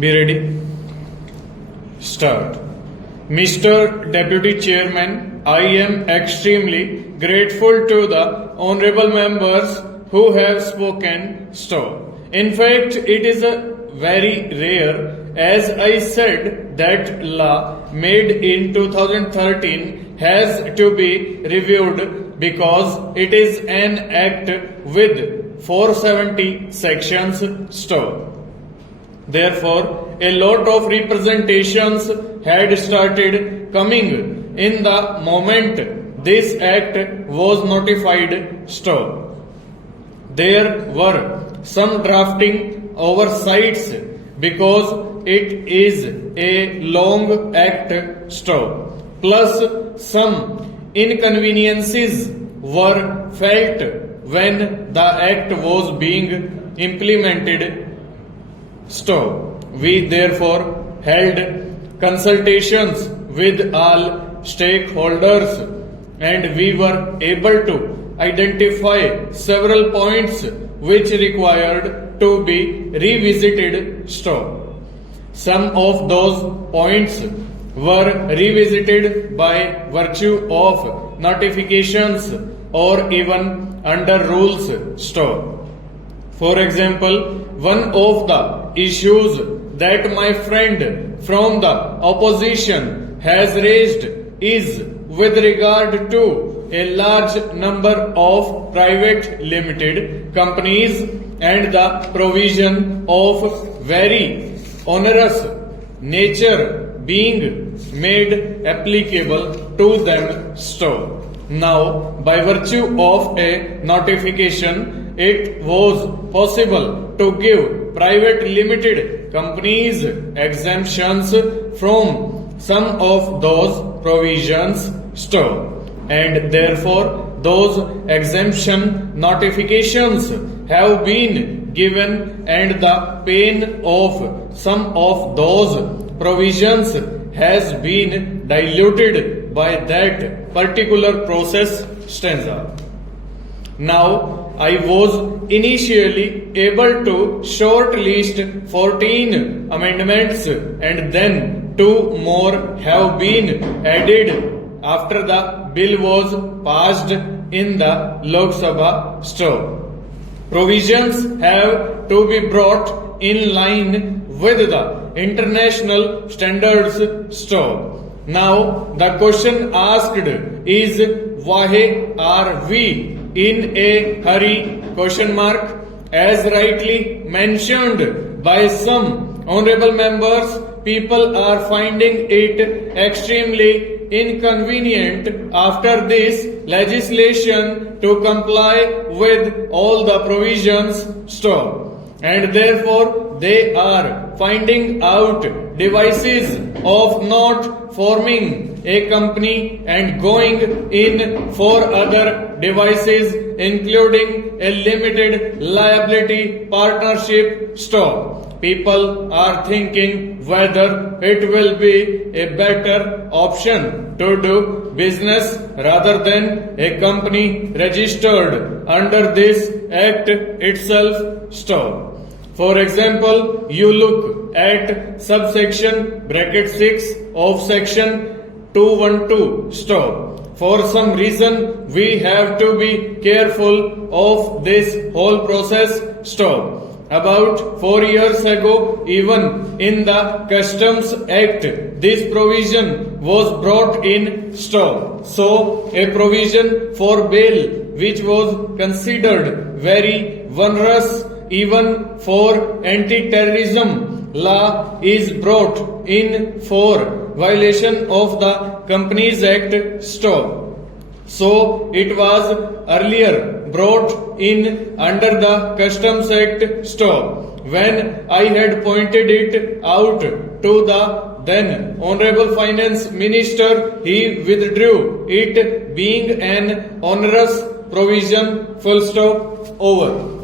Be ready. Start. Mr. Deputy Chairman, I am extremely grateful to the honorable members who have spoken. Stop. In fact, it is a very rare, as I said, that law made in 2013 has to be reviewed because it is an act with 470 sections. Stop. Therefore, a lot of representations had started coming in the moment this act was notified. Stop. There were some drafting oversights because it is a long act. Stop. Plus, some inconveniences were felt when the act was being implemented. Stop. We therefore held consultations with all stakeholders and we were able to identify several points which required to be revisited. Stop. Some of those points were revisited by virtue of notifications or even under rules. Stop. For example, one of the issues that my friend from the opposition has raised is with regard to a large number of private limited companies and the provision of very onerous nature being made applicable to them. Stop. Now, by virtue of a notification, it was possible to give private limited companies exemptions from some of those provisions. Stop. And therefore, those exemption notifications have been given and the pain of some of those provisions has been diluted by that particular process. Stanza. Now, I was initially able to shortlist 14 amendments and then 2 more have been added after the bill was passed in the Lok Sabha. Stop. Provisions have to be brought in line with the international standards. Stop. Now, the question asked is, why are we in a hurry? Question mark. As rightly mentioned by some honorable members, people are finding it extremely inconvenient after this legislation to comply with all the provisions. Stop. And therefore they are finding out devices of not forming a company and going in for other devices, including a limited liability partnership. Stop. People are thinking whether it will be a better option to do business rather than a company registered under this act itself. Stop. For example, you look at subsection bracket 6 of section 212. Stop. For some reason, we have to be careful of this whole process. Stop. About 4 years ago, even in the Customs Act, this provision was brought in. Stop. So, a provision for bail, which was considered very onerous even for anti-terrorism law, is brought in for violation of the Companies Act. Stop. So it was earlier brought in under the Customs Act. Stop. When I had pointed it out to the then Honorable Finance Minister, he withdrew it being an onerous provision. Full stop. Over.